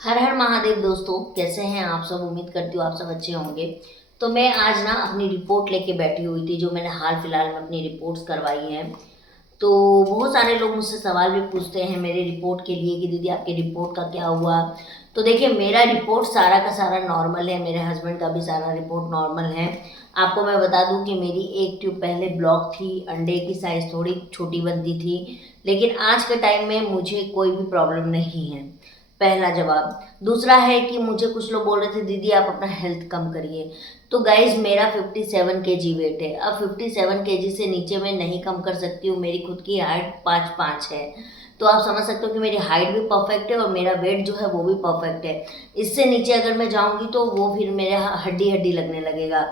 हर हर महादेव दोस्तों, कैसे हैं आप सब। उम्मीद करती हूँ आप सब अच्छे होंगे। तो मैं आज ना अपनी रिपोर्ट लेके बैठी हुई थी, जो मैंने हाल फिलहाल में अपनी रिपोर्ट्स करवाई हैं। तो बहुत सारे लोग मुझसे सवाल भी पूछते हैं मेरे रिपोर्ट के लिए कि दीदी आपकी रिपोर्ट का क्या हुआ। तो देखिए, मेरा रिपोर्ट सारा का सारा नॉर्मल है, मेरे हस्बैंड का भी सारा रिपोर्ट नॉर्मल है। आपको मैं बता दूं कि मेरी एक ट्यूब पहले ब्लॉक थी, अंडे की साइज़ थोड़ी छोटी बनती थी, लेकिन आज के टाइम में मुझे कोई भी प्रॉब्लम नहीं है। पहला जवाब। दूसरा है कि मुझे कुछ लोग बोल रहे थे दीदी आप अपना हेल्थ कम करिए। तो गाइज, मेरा 57 kg वेट है। अब 57 kg से नीचे मैं नहीं कम कर सकती हूँ। मेरी खुद की हाइट 5'5" है। तो आप समझ सकते हो कि मेरी हाइट भी परफेक्ट है और मेरा वेट जो है वो भी परफेक्ट है। इससे नीचे अगर मैं जाऊंगी तो वो फिर मेरे हड्डी हड्डी लगने लगेगा।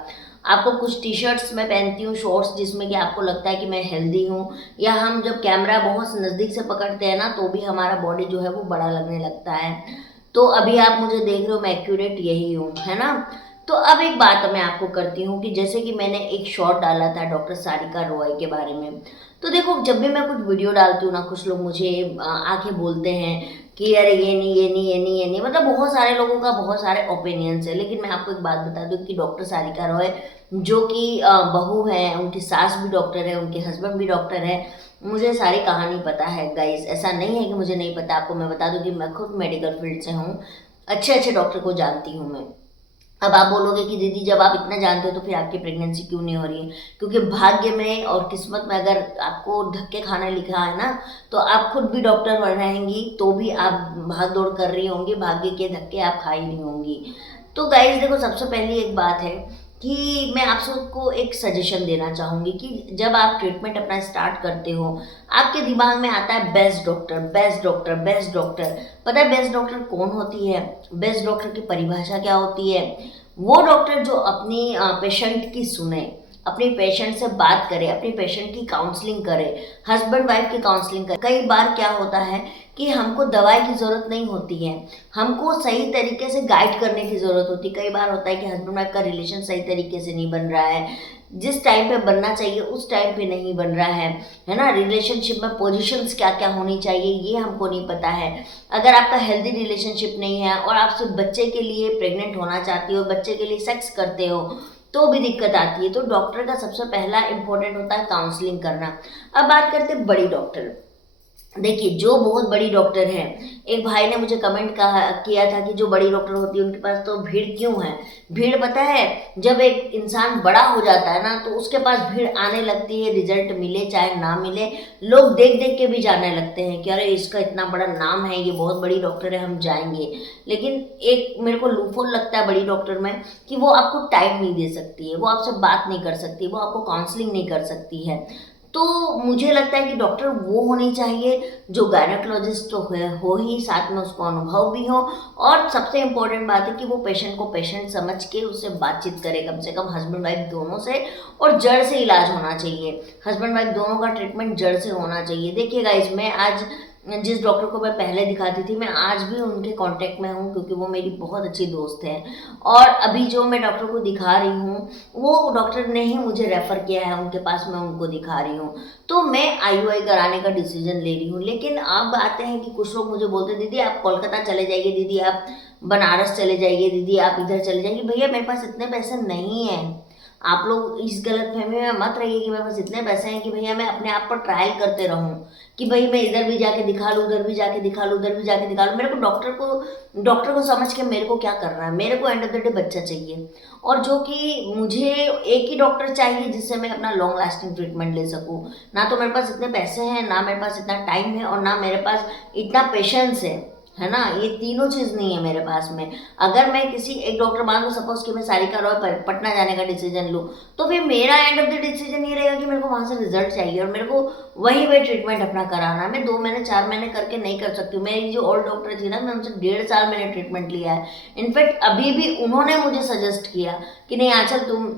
आपको कुछ टी शर्ट्स मैं पहनती हूँ, शॉर्ट्स, जिसमें कि आपको लगता है कि मैं हेल्दी हूँ, या हम जब कैमरा बहुत नज़दीक से पकड़ते हैं ना तो भी हमारा बॉडी जो है वो बड़ा लगने लगता है। तो अभी आप मुझे देख रहे हो, मैं एक्यूरेट यही हूँ, है ना। तो अब एक बात मैं आपको करती हूँ कि जैसे कि मैंने एक शॉर्ट डाला था डॉक्टर सारिका रॉय के बारे में। तो देखो, जब भी मैं कुछ वीडियो डालती हूँ ना, कुछ लोग मुझे आके बोलते हैं कि अरे ये नहीं, ये नहीं, ये नहीं, ये नहीं, मतलब बहुत सारे लोगों का बहुत सारे ओपिनियंस है। लेकिन मैं आपको एक बात बता दूं कि डॉक्टर सारिका रॉय, जो कि बहू है, उनकी सास भी डॉक्टर है, उनके हस्बैंड भी डॉक्टर है, मुझे सारी कहानी पता है गाइस। ऐसा नहीं है कि मुझे नहीं पता। आपको मैं बता दूं कि मैं खुद मेडिकल फील्ड से हूँ, अच्छे अच्छे डॉक्टर को जानती हूँ मैं। अब आप बोलोगे कि दीदी जब आप इतना जानते हो तो फिर आपकी प्रेगनेंसी क्यों नहीं हो रही है। क्योंकि भाग्य में और किस्मत में अगर आपको धक्के खाना लिखा है ना, तो आप खुद भी डॉक्टर बन रहेंगी तो भी आप भाग दौड़ कर रही होंगी, भाग्य के धक्के आप खा ही नहीं होंगी। तो गाइज देखो, सबसे पहली एक बात है कि मैं आप सबको एक सजेशन देना चाहूँगी कि जब आप ट्रीटमेंट अपना स्टार्ट करते हो, आपके दिमाग में आता है best doctor, best doctor, best doctor. पता है बेस्ट डॉक्टर कौन होती है? बेस्ट डॉक्टर की परिभाषा क्या होती है? वो डॉक्टर जो अपनी पेशेंट की सुने, अपनी पेशेंट से बात करे, अपनी पेशेंट की काउंसलिंग करे, हस्बैंड वाइफ की काउंसलिंग करे। कई बार क्या होता है कि हमको दवाई की ज़रूरत नहीं होती है, हमको सही तरीके से गाइड करने की ज़रूरत होती है। कई बार होता है कि हस्बैंड वाइफ का रिलेशन सही तरीके से नहीं बन रहा है, जिस टाइम पे बनना चाहिए उस टाइम पे नहीं बन रहा है ना। रिलेशनशिप में पोजीशंस क्या क्या होनी चाहिए ये हमको नहीं पता है। अगर आपका हेल्दी रिलेशनशिप नहीं है और आप सिर्फ बच्चे के लिए प्रेग्नेंट होना चाहती हो, बच्चे के लिए सेक्स करते हो, तो भी दिक्कत आती है। तो डॉक्टर का सबसे पहला इंपॉर्टेंट होता है काउंसलिंग करना। अब बात करते हैं बड़ी डॉक्टर। देखिए, जो बहुत बड़ी डॉक्टर है, एक भाई ने मुझे कमेंट कहा किया था कि जो बड़ी डॉक्टर होती है उनके पास तो भीड़ क्यों है। भीड़ पता है, जब एक इंसान बड़ा हो जाता है ना तो उसके पास भीड़ आने लगती है, रिजल्ट मिले चाहे ना मिले। लोग देख देख के भी जाने लगते हैं कि अरे इसका इतना बड़ा नाम है, ये बहुत बड़ी डॉक्टर है, हम जाएंगे। लेकिन एक मेरे को लूफोल लगता है बड़ी डॉक्टर में कि वो आपको टाइम नहीं दे सकती है, वो आपसे बात नहीं कर सकती, वो आपको काउंसलिंग नहीं कर सकती है। तो मुझे लगता है कि डॉक्टर वो होनी चाहिए जो गायनेकोलॉजिस्ट तो हो ही, साथ में उसको अनुभव भी हो। और सबसे इम्पोर्टेंट बात है कि वो पेशेंट को पेशेंट समझ के उससे बातचीत करे, कम से कम हस्बैंड वाइफ दोनों से। और जड़ से इलाज होना चाहिए, हस्बैंड वाइफ दोनों का ट्रीटमेंट जड़ से होना चाहिए। देखिए गाइज, मैं आज जिस डॉक्टर को मैं पहले दिखाती थी, मैं आज भी उनके कांटेक्ट में हूँ क्योंकि वो मेरी बहुत अच्छी दोस्त है। और अभी जो मैं डॉक्टर को दिखा रही हूँ, वो डॉक्टर ने ही मुझे रेफ़र किया है उनके पास, मैं उनको दिखा रही हूँ। तो मैं आईयूआई कराने का डिसीजन ले रही हूँ। लेकिन अब आते हैं कि कुछ लोग मुझे बोलते हैं दीदी आप कोलकाता चले जाइए, दीदी आप बनारस चले जाइए, दीदी आप इधर चले जाइए। भैया मेरे पास इतने पैसे नहीं हैं। आप लोग इस गलत फहमी में मत रहिए कि मेरे पास इतने पैसे हैं कि भैया मैं अपने आप पर ट्रायल करते रहूं, कि भाई मैं इधर भी जाके दिखा लूँ, उधर भी जाके दिखा लूँ, उधर भी जाके दिखा लूँ। मेरे को डॉक्टर को समझ के मेरे को क्या करना है? मेरे को एंड ऑफ द डे बच्चा चाहिए। और जो कि मुझे एक ही डॉक्टर चाहिए जिससे मैं अपना लॉन्ग लास्टिंग ट्रीटमेंट ले सकूँ। ना तो मेरे पास इतने पैसे हैं, ना मेरे पास इतना टाइम है, और ना मेरे पास इतना पेशेंस है ना। ये तीनों चीज़ नहीं है मेरे पास में। अगर मैं किसी एक डॉक्टर, मान लो सपोज कि मैं सारिका रॉय पटना जाने का डिसीजन लूँ, तो फिर मेरा एंड ऑफ द डिसीजन ये रहेगा कि मेरे को वहाँ से रिजल्ट चाहिए और मेरे को वहीं पे ट्रीटमेंट अपना कराना है। मैं 2 महीने 4 महीने करके नहीं कर सकती हूँ। मेरी जो ओल्ड डॉक्टर थी ना, मैं उनसे 1.5 साल मैंने ट्रीटमेंट लिया है। इनफैक्ट अभी भी उन्होंने मुझे सजेस्ट किया कि नहीं आंचल, तुम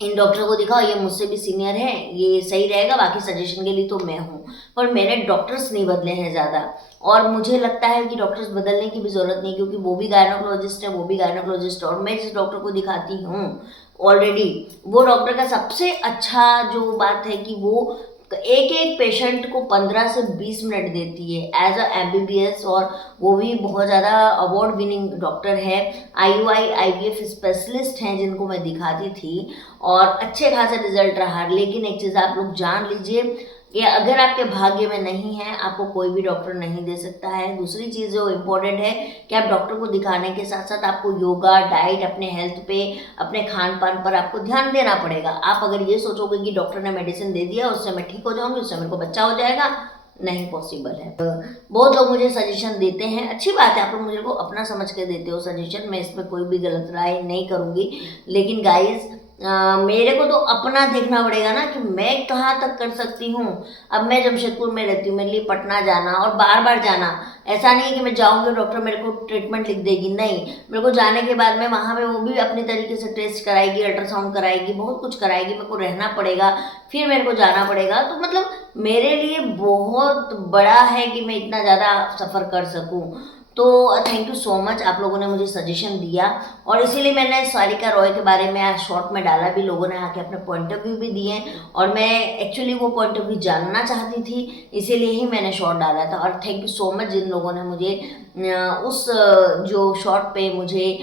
इन डॉक्टर को दिखाओ, ये मुझसे भी सीनियर है, ये सही रहेगा, बाकी सजेशन के लिए तो मैं हूँ। पर मेरे डॉक्टर्स नहीं बदले हैं ज़्यादा। और मुझे लगता है कि डॉक्टर्स बदलने की भी ज़रूरत नहीं, क्योंकि वो भी गायनोकोलॉजिस्ट है, वो भी गायनोकोलॉजिस्ट, और मैं जिस डॉक्टर को दिखाती हूँ ऑलरेडी, वो डॉक्टर का सबसे अच्छा जो बात है कि वो एक एक पेशेंट को 15 से 20 मिनट देती है एज अ MBBS, और वो भी बहुत ज़्यादा अवार्ड विनिंग डॉक्टर है। IUI IVF स्पेशलिस्ट हैं जिनको मैं दिखाती थी, और अच्छे खासे रिजल्ट रहा। लेकिन एक चीज़ आप लोग जान लीजिए कि अगर आपके भाग्य में नहीं है, आपको कोई भी डॉक्टर नहीं दे सकता है। दूसरी चीज़ जो इम्पोर्टेंट है कि आप डॉक्टर को दिखाने के साथ साथ आपको योगा, डाइट, अपने हेल्थ पे, अपने खान पान पर आपको ध्यान देना पड़ेगा। आप अगर ये सोचोगे कि डॉक्टर ने मेडिसिन दे दिया उससे मैं ठीक हो जाऊंगी, उससे मेरे को बच्चा हो जाएगा, नहीं पॉसिबल है। बहुत लोग मुझे सजेशन देते हैं, अच्छी बात है, आप लोग मुझे को अपना समझ के देते हो सजेशन, मैं इसमें कोई भी गलत राय नहीं करूँगी। लेकिन गाइज मेरे को तो अपना देखना पड़ेगा ना कि मैं कहाँ तक कर सकती हूँ। अब मैं जमशेदपुर में रहती हूँ, मेरे लिए पटना जाना और बार बार जाना, ऐसा नहीं है कि मैं जाऊँगी डॉक्टर मेरे को ट्रीटमेंट लिख देगी, नहीं। मेरे को जाने के बाद में वहाँ पे वो भी अपनी तरीके से टेस्ट कराएगी, अल्ट्रासाउंड कराएगी, बहुत कुछ कराएगी, मेरे को रहना पड़ेगा, फिर मेरे को जाना पड़ेगा। तो मतलब मेरे लिए बहुत बड़ा है कि मैं इतना ज़्यादा सफ़र कर सकूँ। तो थैंक यू सो मच, आप लोगों ने मुझे सजेशन दिया, और इसीलिए मैंने सारिका रॉय के बारे में आज शॉर्ट में डाला भी। लोगों ने आके अपने पॉइंट ऑफ व्यू भी दिए, और मैं एक्चुअली वो पॉइंट ऑफ व्यू जानना चाहती थी, इसीलिए ही मैंने शॉर्ट डाला था। और थैंक यू सो मच जिन लोगों ने मुझे उस जो शॉर्ट पे मुझे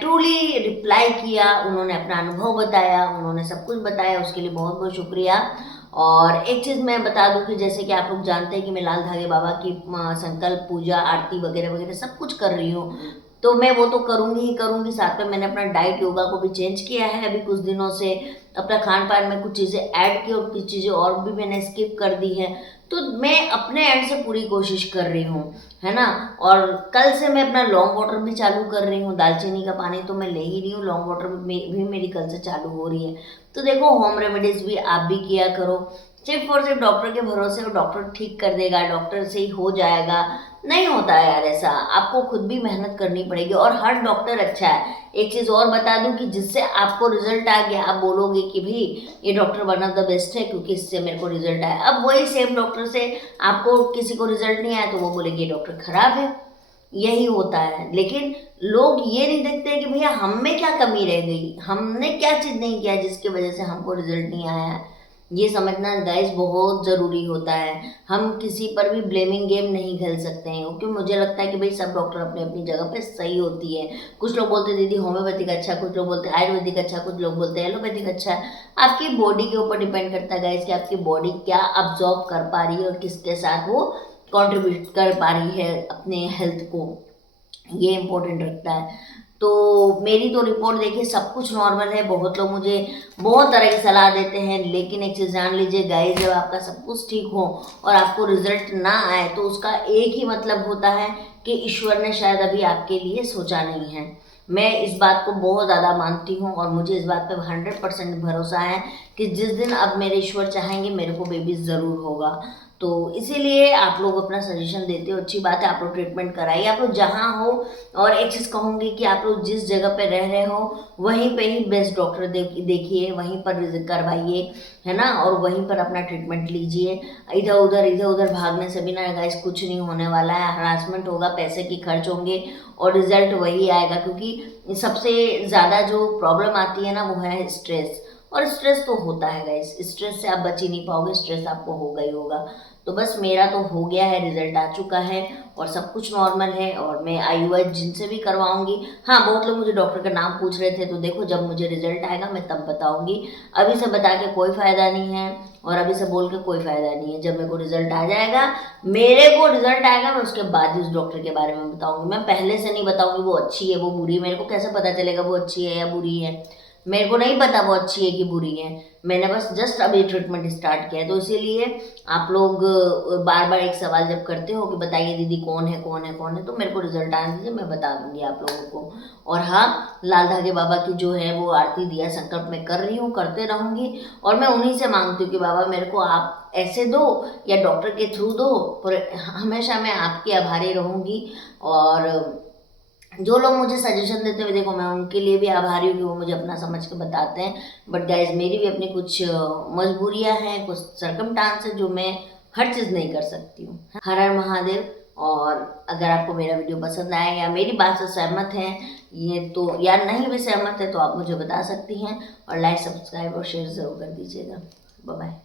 ट्रूली रिप्लाई किया, उन्होंने अपना अनुभव बताया, उन्होंने सब कुछ बताया, उसके लिए बहुत बहुत शुक्रिया। और एक चीज़ मैं बता दूं कि जैसे कि आप लोग जानते हैं कि मैं लाल धागे बाबा की संकल्प पूजा, आरती वगैरह वगैरह सब कुछ कर रही हूँ, तो मैं वो तो करूँगी ही करूँगी। साथ में मैंने अपना डाइट, योगा को भी चेंज किया है अभी कुछ दिनों से, अपना खान पान में कुछ चीज़ें ऐड की और कुछ चीज़ें और भी मैंने स्किप कर दी है। तो मैं अपने एंड से पूरी कोशिश कर रही हूँ, है ना। और कल से मैं अपना लौंग वाटर भी चालू कर रही हूँ, दालचीनी का पानी तो मैं ले ही रही हूँ, लौंग वाटर भी मेरी कल से चालू हो रही है। तो देखो, होम रेमेडीज भी आप भी किया करो, सिर्फ और सिर्फ डॉक्टर के भरोसे, डॉक्टर ठीक कर देगा, डॉक्टर से ही हो जाएगा, नहीं होता है यार ऐसा। आपको खुद भी मेहनत करनी पड़ेगी, और हर डॉक्टर अच्छा है। एक चीज़ और बता दूं कि जिससे आपको रिजल्ट आ गया, आप बोलोगे कि भाई ये doctor one of the best है क्योंकि इससे मेरे को रिजल्ट आया। अब वही सेम डॉक्टर से आपको किसी को रिजल्ट नहीं आया तो वो बोलेगी ये डॉक्टर खराब है, यही होता है। लेकिन लोग ये नहीं देखते कि भैया हम में क्या कमी रह गई, हमने क्या चीज़ नहीं किया जिसकी वजह से हमको रिजल्ट नहीं आया। ये समझना गाइस बहुत ज़रूरी होता है। हम किसी पर भी ब्लेमिंग गेम नहीं खेल सकते हैं, क्योंकि मुझे लगता है कि भाई सब डॉक्टर अपनी अपनी जगह पे सही होती है। कुछ लोग बोलते हैं दीदी होम्योपैथिक अच्छा, कुछ लोग बोलते हैं आयुर्वेदिक अच्छा, कुछ लोग बोलते हैं एलोपैथिक अच्छा है। आपकी बॉडी के ऊपर डिपेंड करता है गाइस कि आपकी बॉडी क्या अब्जॉर्ब कर पा रही है और किसके साथ वो कंट्रीब्यूट कर पा रही है अपने हेल्थ को, ये इम्पोर्टेंट रखता है। तो मेरी तो रिपोर्ट देखिए सब कुछ नॉर्मल है। बहुत लोग मुझे बहुत तरह की सलाह देते हैं, लेकिन एक चीज़ जान लीजिए गाइस, जब आपका सब कुछ ठीक हो और आपको रिजल्ट ना आए तो उसका एक ही मतलब होता है कि ईश्वर ने शायद अभी आपके लिए सोचा नहीं है। मैं इस बात को बहुत ज़्यादा मानती हूँ, और मुझे इस बात पे 100% भरोसा है कि जिस दिन अब मेरे ईश्वर चाहेंगे मेरे को बेबी ज़रूर होगा। तो इसीलिए आप लोग अपना सजेशन देते हो, अच्छी बात है, आप लोग ट्रीटमेंट कराइए, आप लोग जहाँ हो। और एक चीज़ कहूँगी कि आप लोग जिस जगह पे रह रहे हो वहीं पे ही बेस्ट डॉक्टर देखिए, वहीं पर विजिट करवाइए, है ना, और वहीं पर अपना ट्रीटमेंट लीजिए। इधर उधर भागने से भी ना गाइस कुछ नहीं होने वाला है, हरासमेंट होगा, पैसे की खर्च होंगे, और रिजल्ट वही आएगा। क्योंकि सबसे ज़्यादा जो प्रॉब्लम आती है ना वो है स्ट्रेस, और स्ट्रेस तो होता है गाइस, स्ट्रेस से आप बच ही नहीं पाओगे, स्ट्रेस आपको होगा ही होगा। तो बस मेरा तो हो गया है, रिजल्ट आ चुका है और सब कुछ नॉर्मल है, और मैं IUI जिनसे भी करवाऊंगी। हाँ, बहुत लोग मुझे डॉक्टर का नाम पूछ रहे थे, तो देखो जब मुझे रिजल्ट आएगा मैं तब बताऊंगी। अभी से बता के कोई फ़ायदा नहीं है, और अभी से बोल के कोई फ़ायदा नहीं है। जब मेरे को रिजल्ट आ जाएगा, मेरे को रिजल्ट आएगा, मैं उसके बाद ही उस डॉक्टर के बारे में बताऊंगी। मैं पहले से नहीं बताऊंगी वो अच्छी है वो बुरी है। मेरे को कैसे पता चलेगा वो अच्छी है या बुरी है? मेरे को नहीं पता वो अच्छी है कि बुरी है, मैंने बस जस्ट अभी ट्रीटमेंट स्टार्ट किया है। तो इसीलिए आप लोग बार बार एक सवाल जब करते हो कि बताइए दीदी कौन है कौन है कौन है, तो मेरे को रिजल्ट आने दीजिए, मैं बता दूंगी आप लोगों को। और हाँ, लाल धागे बाबा की जो है वो आरती दिया संकल्प में कर रही हूँ, करते रहूँगी, और मैं उन्हीं से मांगती हूँ कि बाबा मेरे को आप ऐसे दो या डॉक्टर के थ्रू दो, पर हमेशा मैं आपकी आभारी रहूँगी। और जो लोग मुझे सजेशन देते हुए देखो, मैं उनके लिए भी आभारी हूँ कि वो मुझे अपना समझ के बताते हैं। बट गाइज मेरी भी अपनी कुछ मजबूरियाँ हैं, कुछ सरकमस्टांस है जो मैं हर चीज़ नहीं कर सकती हूँ। हर हर महादेव। और अगर आपको मेरा वीडियो पसंद आए या मेरी बात से सहमत हैं ये तो, या नहीं भी सहमत है, तो आप मुझे बता सकती हैं, और लाइक सब्सक्राइब और शेयर ज़रूर कर दीजिएगा। Bye bye.